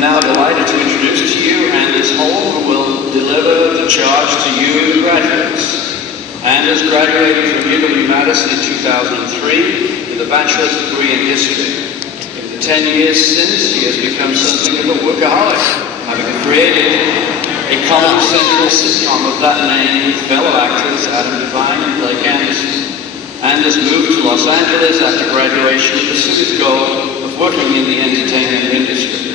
Now delighted to introduce to you Anders Holm, who will deliver the charge to you graduates. Anders graduated from UW-Madison in 2003 with a bachelor's degree in history. In the 10 years since, he has become something of a workaholic, having created a Comedy Central sitcom of that name with fellow actors Adam Devine and Blake Anderson. Anders moved to Los Angeles after graduation to pursue his goal of working in the entertainment industry.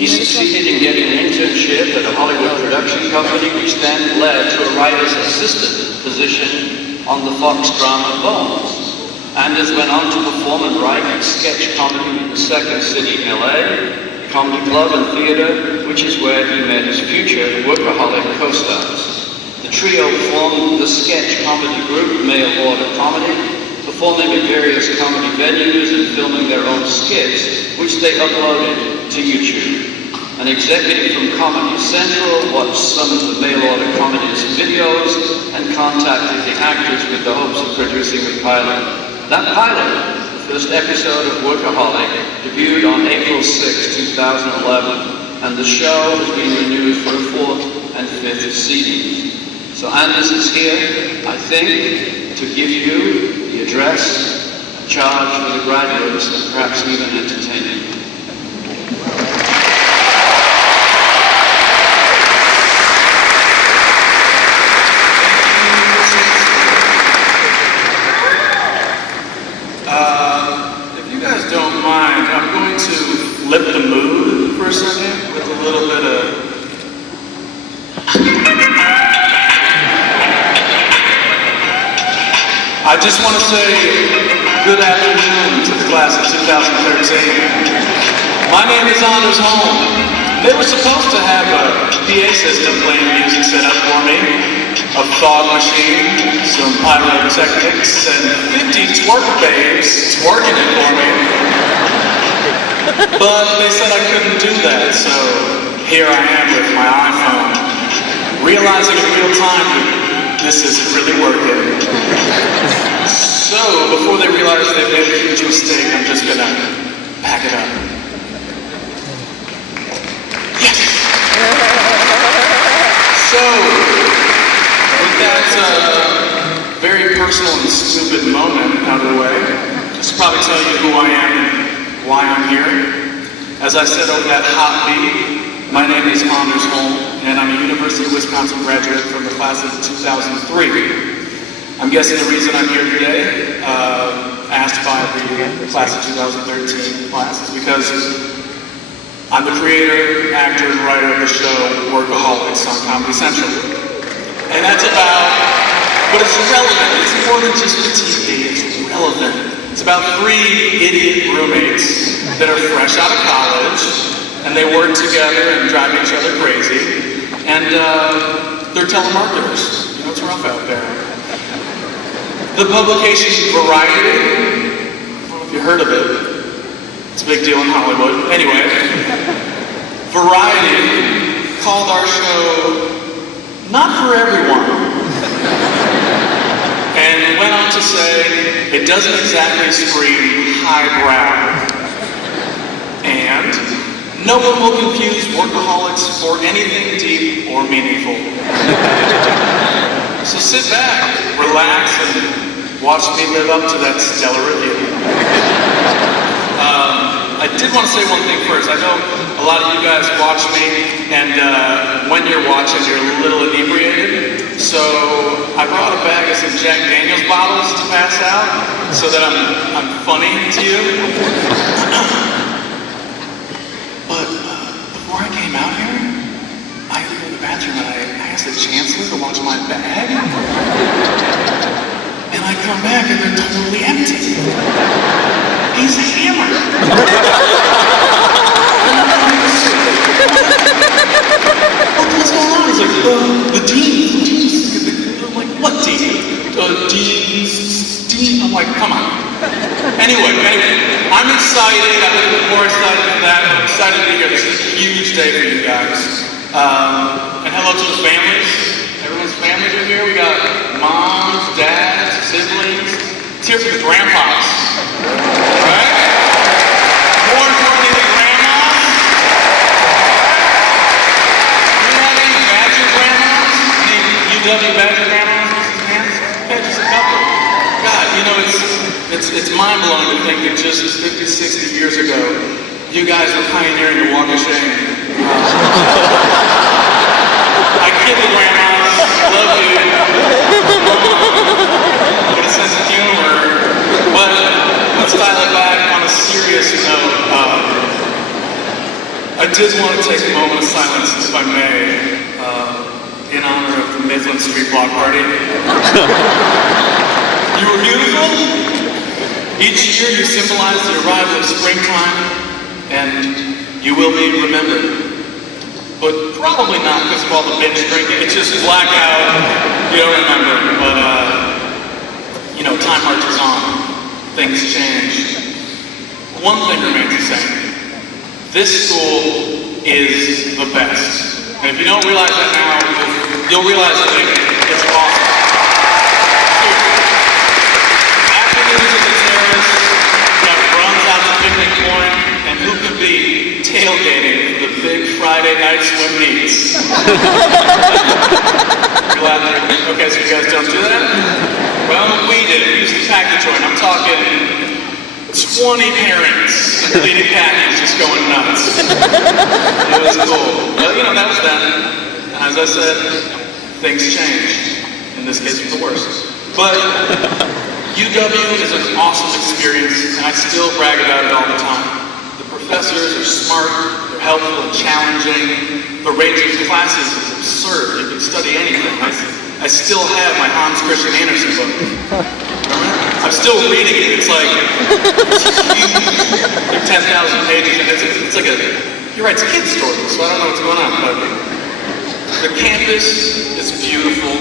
He succeeded in getting an internship at a Hollywood production company, which then led to a writer's assistant position on the Fox drama Bones. Anders went on to perform and write sketch comedy in the Second City, LA, comedy club and theater, which is where he met his future workaholic co-stars. The trio formed the sketch comedy group Mail Order Comedy, performing at various comedy venues and filming their own skits, which they uploaded to YouTube. An executive from Comedy Central watched some of the Mail Order Comedy's videos and contacted the actors with the hopes of producing a pilot. That pilot, the first episode of Workaholic, debuted on April 6, 2011, and the show has been renewed for a 4th and 5th seasons. So Anders is here, I think, to give you the address, a charge for the graduates, and perhaps even entertain you. If you guys don't mind, I'm going to flip the mood for a second with a little bit of... I just want to say good afternoon to the class of 2013. My name is Anders Holm. They were supposed to have a PA system playing music set up for me, a fog machine, some pyrotechnics, and 50 twerk babes twerking it for me. But they said I couldn't do that, so here I am with my iPhone, realizing in real time that this isn't really working. So, before they realize they've made a huge mistake, I'm just gonna pack it up. Yes! So, with that very personal and stupid moment out of the way, I should probably tell you who I am and why I'm here. As I said over that hot beat, my name is Anders Holm, and I'm a University of Wisconsin graduate from the class of 2003. I'm guessing the reason I'm here today, asked by the class of 2013 class, is because I'm the creator, actor, and writer of the show Workaholics on Comedy Central. And that's about, but it's relevant. It's more than just the TV, it's relevant. It's about 3 idiot roommates that are fresh out of college, and they work together and drive each other crazy, and they're telemarketers. You know, it's rough out there. The publication Variety, I don't know if you heard of it, it's a big deal in Hollywood. Anyway, Variety called our show not for everyone, and went on to say it doesn't exactly scream highbrow, and no one will confuse workaholics for anything deep or meaningful. So sit back, relax, and watch me live up to that stellar review. I did want to say one thing first. I know a lot of you guys watch me, and when you're watching, you're a little inebriated. So I brought a bag of some Jack Daniels bottles to pass out, so that I'm funny to you. But before I came out here, I had to go to the bathroom, and I asked the chancellor to watch my bag. And I come back and they're totally empty. He's hammered. What's going on? He's like, the dean. I'm like, what dean? Dean. I'm like, come on. Anyway, I'm excited. I'm looking more excited for that. I'm excited to be here. This is a huge day for you guys. And hello to the families. Everyone's families are here. We got moms, dads, siblings. It's here for the grandpas. 'Cause More importantly than grandmas, UW badger grandmas, hands? Yeah, just a couple. God, you know, it's mind-blowing to think that just 50, 60 years ago, you guys were pioneering the walk of shame. I kid the grandmas, love you. With a sense of humor. But let's dial it back on a serious note. I did want to take a moment of silence, if I may, in honor of the Midland Street Block Party. You were beautiful. Each year you symbolize the arrival of springtime, and you will be remembered. But probably not because of all the binge drinking. It's just blackout. You don't remember. But, you know, time marches on. Things change. One thing remains the same. This school is the best. And if you don't realize that now, you'll realize that it's awesome. Afternoons at the terrace, you have runs out to Picnic Point, and who could be tailgating for the big Friday night swim meets? You're laughing. Okay, so you guys don't do that? Well, we did. We used to pack the joint. I'm talking 20 parents, including Patty's, just going nuts. It was cool. But, you know, that was then. As I said, things change. In this case, for the worse. But UW is an awesome experience, and I still brag about it all the time. The professors are smart, they're helpful and challenging. The range of classes is absurd. You can study anything. I still have my Hans Christian Andersen book. I'm still reading it. It's like 10,000 pages, and it's like he writes kids stories, so I don't know what's going on. But the campus is beautiful.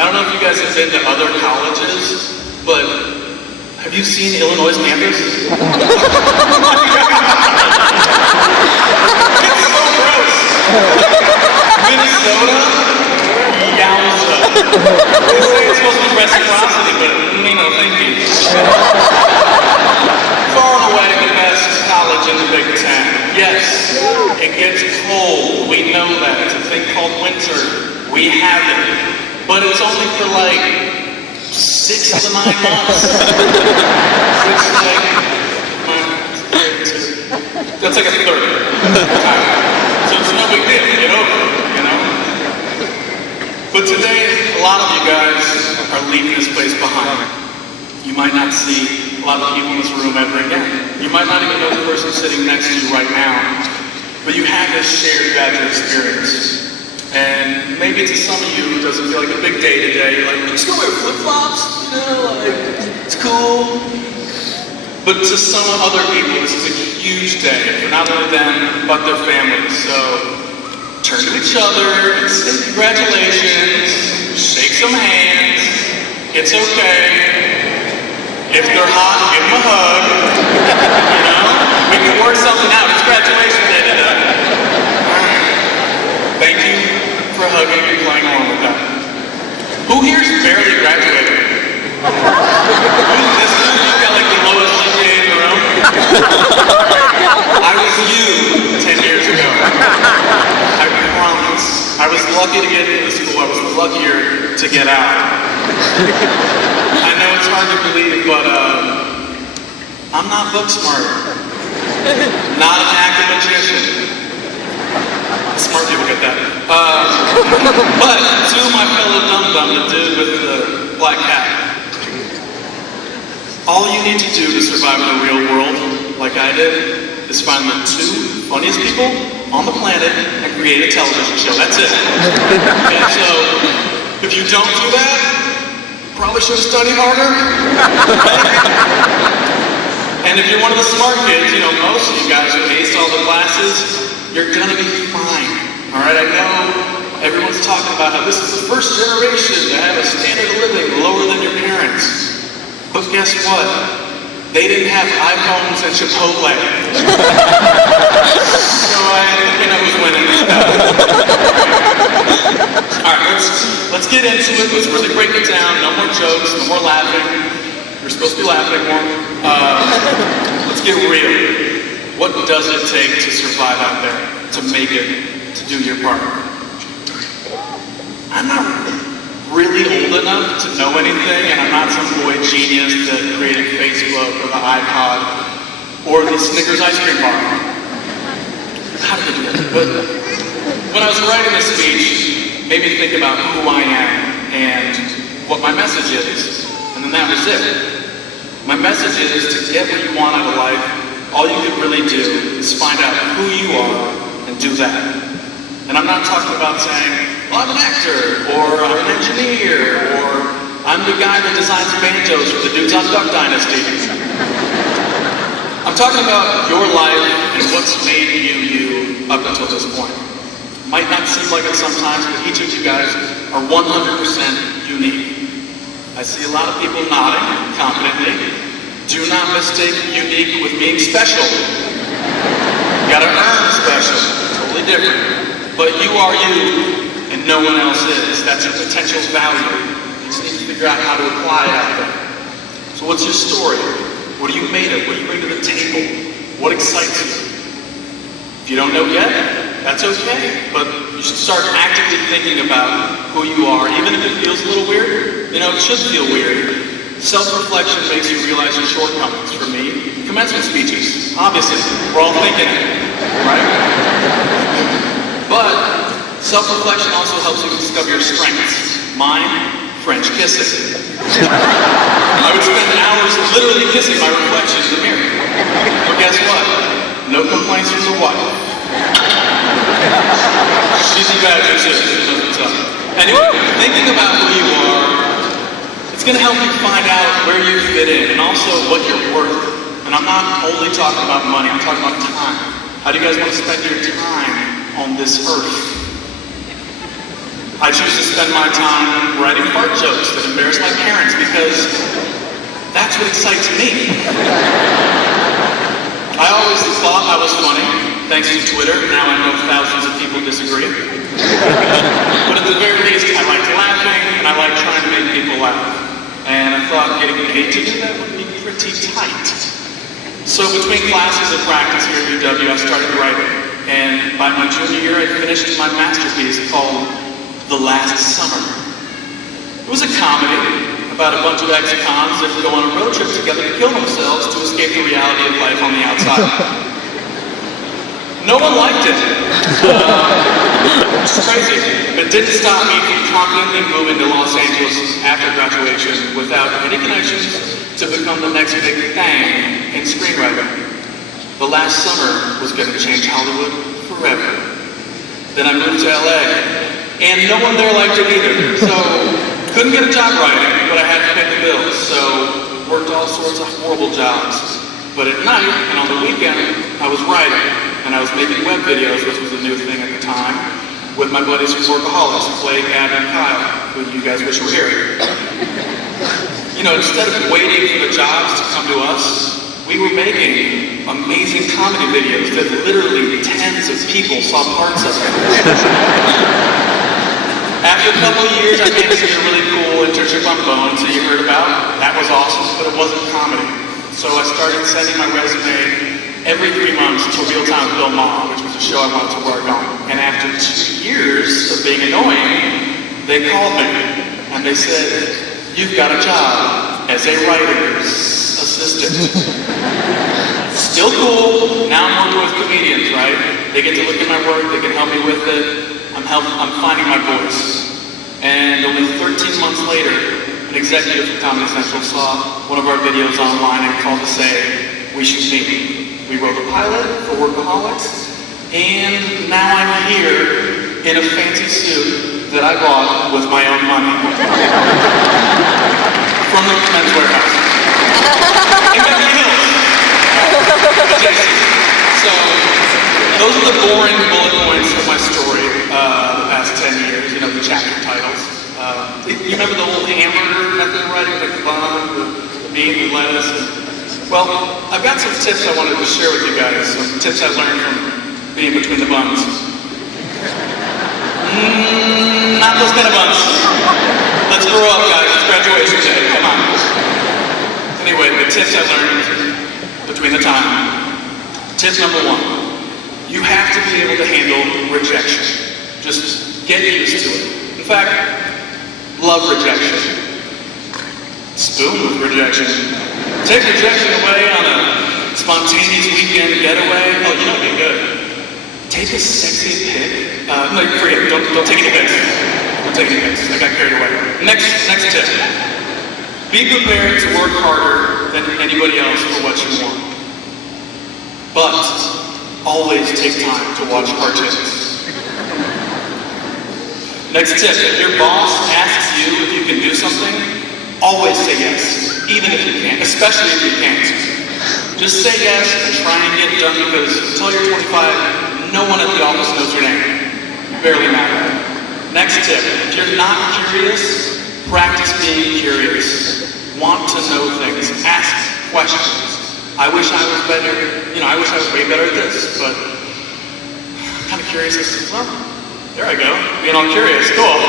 I don't know if you guys have been to other colleges, but have you seen Illinois' campus? It's so gross. Minnesota? Yowza. They say it's supposed to be reciprocity, but no, thank you. Far and away the best college in the Big Ten. Yes, it gets cold. We know that. It's a thing called winter. We have it. But it's only for like 6 of the 9 months. Which is like, that's like a third. So it's no big deal. Get over it, you know? But today, a lot of you guys are leaving this place behind. You might not see a lot of people in this room ever again. You might not even know the person sitting next to you right now. But you have this shared Badger experience. And maybe to some of you, it doesn't feel like a big day today. You're like, just go wear flip-flops, you know, like, it's cool. But to some other people, this is a huge day for not only them, but their families. So turn to each other and say congratulations, shake some hands, it's okay. If they're hot, give them a hug, you know? We can work something out. It's graduation day today. All right. Thank you for hugging and playing along with that. Who here's barely graduated? Who's this dude? You got like the lowest GPA in the room? I was you 10 years ago. I promise. I was lucky to get into the school. I was luckier to get out. I know it's hard to believe, but I'm not book smart. Not an academician. Smart people get that. But to my fellow dum-dum, the dude with the black hat. All you need to do to survive in the real world, like I did, is find the 2 funniest people on the planet and create a television show. That's it. Okay, so if you don't do that, probably should have studied harder. And if you're one of the smart kids, you know, most of you guys who aced all the classes, you're gonna be fine. All right, I know everyone's talking about how this is the first generation to have a standard of living lower than your parents. But guess what? They didn't have iPhones and Chipotle. So you know who's winning this battle. All right, let's get into it. Let's really break it down. No more jokes, no more laughing. You're supposed to be laughing more. Let's get real. What does it take to survive out there, to make it, to do your part? I'm not really old enough to know anything, and I'm not some boy genius that created Facebook or the iPod or the Snickers ice cream bar. How did I do that? But when I was writing this speech, it made me think about who I am and what my message is. And then that was it. My message is to get what you want out of life, all you can really do is find out who you are and do that. And I'm not talking about saying, well, I'm an actor, or I'm an engineer, or I'm the guy that designs banjos for the dudes on Duck Dynasty. I'm talking about your life and what's made you you up until this point. Might not seem like it sometimes, but each of you guys are 100% unique. I see a lot of people nodding confidently. Do not mistake unique with being special. You gotta earn special, totally different. But you are you, and no one else is. That's your potential value. You just need to figure out how to apply it out there. So what's your story? What are you made of? What do you bring to the table? What excites you? If you don't know yet, that's okay. But you should start actively thinking about who you are, even if it feels a little weird. You know, it should feel weird. Self-reflection makes you realize your shortcomings. For me, commencement speeches. Obviously, we're all thinking it, right? But self-reflection also helps you discover your strengths. Mine, French kissing. I would spend hours literally kissing my reflection in the mirror. But guess what? No complaints from the wife. She's a badger too, she knows what's up. Anyway, thinking about who you are, it's going to help you find out where you fit in and also what you're worth. And I'm not only talking about money, I'm talking about time. How do you guys want to spend your time on this earth? I choose to spend my time writing fart jokes that embarrass my parents because that's what excites me. I always thought I was funny, thanks to Twitter. Now I know thousands of people disagree. But at the very least, I like laughing and I like trying to make people laugh. And I thought getting paid to do that would be pretty tight. So between classes and practice here at UW, I started writing. And by my junior year, I finished my masterpiece called The Last Summer. It was a comedy about a bunch of ex-cons that go on a road trip together to kill themselves to escape the reality of life on the outside. No one liked it. It's crazy. It didn't stop me from confidently moving to Los Angeles after graduation without any connections to become the next big thing in screenwriting. The Last Summer was going to change Hollywood forever. Then I moved to LA, and no one there liked it either. So, couldn't get a job writing, but I had to pay the bills. So, worked all sorts of horrible jobs. But at night, and on the weekend, I was writing, and I was making web videos, which was a new thing at the time, with my buddies from Workaholics, Blake, Adam, and Kyle, who you guys wish were here. You know, instead of waiting for the jobs to come to us, we were making amazing comedy videos that literally tens of people saw parts of. After a couple of years, I managed to get a really cool internship on Bones that you heard about. That was awesome, but it wasn't comedy. So I started sending my resume every 3 months to Real Time with Bill Maher, which was a show I wanted to work on. And after 2 years of being annoying, they called me and they said, "You've got a job as a writer's assistant." Still cool. Now I'm working with comedians, right? They get to look at my work, they can help me with it. I'm finding my voice. And only 13 months later, an executive from Comedy Central saw one of our videos online and called to say, "We should meet." We wrote a pilot for Workaholics, and now I'm here in a fancy suit that I bought with my own money from the Men's Warehouse in Beverly Hills. So those are the boring bullet points of my story the past 10 years. You know, the chapter titles. You remember the old hamburger method of writing, like the bun, the meat, the lettuce? Well, I've got some tips I wanted to share with you guys, some tips I learned from being between the buns. Not those kind of buns. Let's grow up, guys. It's graduation day. Come on. Anyway, the tips I learned between the time. Tip number 1. You have to be able to handle rejection. Just get used to it. In fact, Love rejection. Spoon with rejection. Take rejection away on a spontaneous weekend getaway. Oh, you know it'd be good. Take a sexy pic. No, forget it. Don't take any pics. Don't take any pics. I got carried away. Next tip. Be prepared to work harder than anybody else for what you want. But always take time to watch cartoons. Next tip. If your boss asks you if you can do something, always say yes, even if you can't, especially if you can't. Just say yes and try and get it done, because until you're 25, no one at the office knows your name. You barely matter. Next tip, if you're not curious, practice being curious. Want to know things. Ask questions. I wish I was better, I wish I was way better at this, but I'm kind of curious as to, well, there I go, being all curious, cool.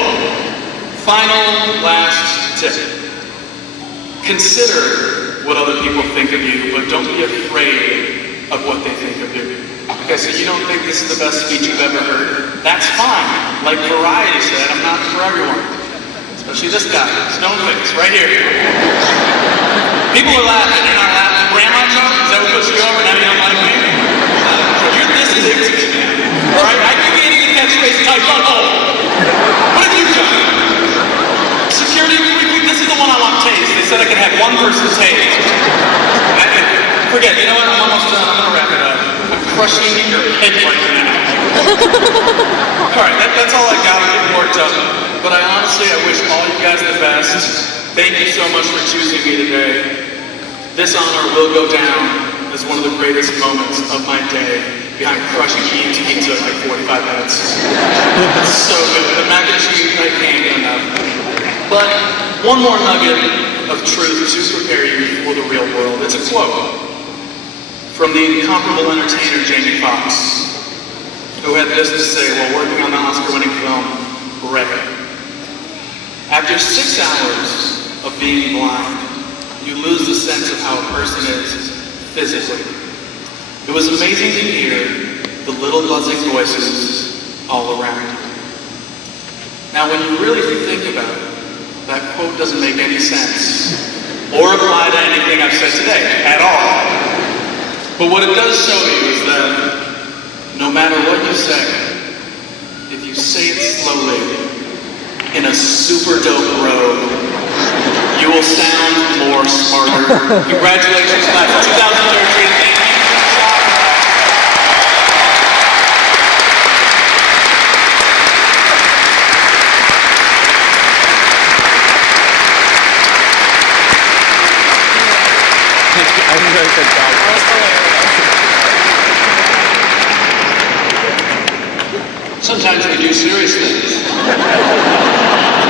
Final, last tip. Consider what other people think of you, but don't be afraid of what they think of you. Okay, so you don't think this is the best speech you've ever heard? That's fine. Like Variety said, I'm not for everyone. Especially this guy, Stoneface, right here. People are laughing, you're not laughing. Grandma joke? Is that what puts you over? Now you don't like me? So you're this addicted, man. Alright, I could be any catchphrase type on hold. What have you done? Security, this is the one I want tased. They said I could have one person tased. Forget, you know what? I'm almost done. I'm gonna wrap it up. I'm crushing your head right now. Alright, that's all I got. I'm getting worked up. But I wish all you guys the best. Thank you so much for choosing me today. This honor will go down as one of the greatest moments of my day, behind crushing ET took like 45 minutes. It's so good. The mac and cheese, I can't get enough. But one more nugget of truth to prepare you for the real world. It's a quote from the incomparable entertainer Jamie Foxx, who had this to say while working on the Oscar-winning film Ray. After 6 hours of being blind, you lose the sense of how a person is physically. It was amazing to hear the little buzzing voices all around you. Now, when you really think about it, that quote doesn't make any sense or apply to anything I've said today at all. But what it does show you is that no matter what you say, if you say it slowly in a super dope robe, you will sound more smarter. Congratulations, class of 2013. Thank you. I think that's a good Sometimes we do serious things.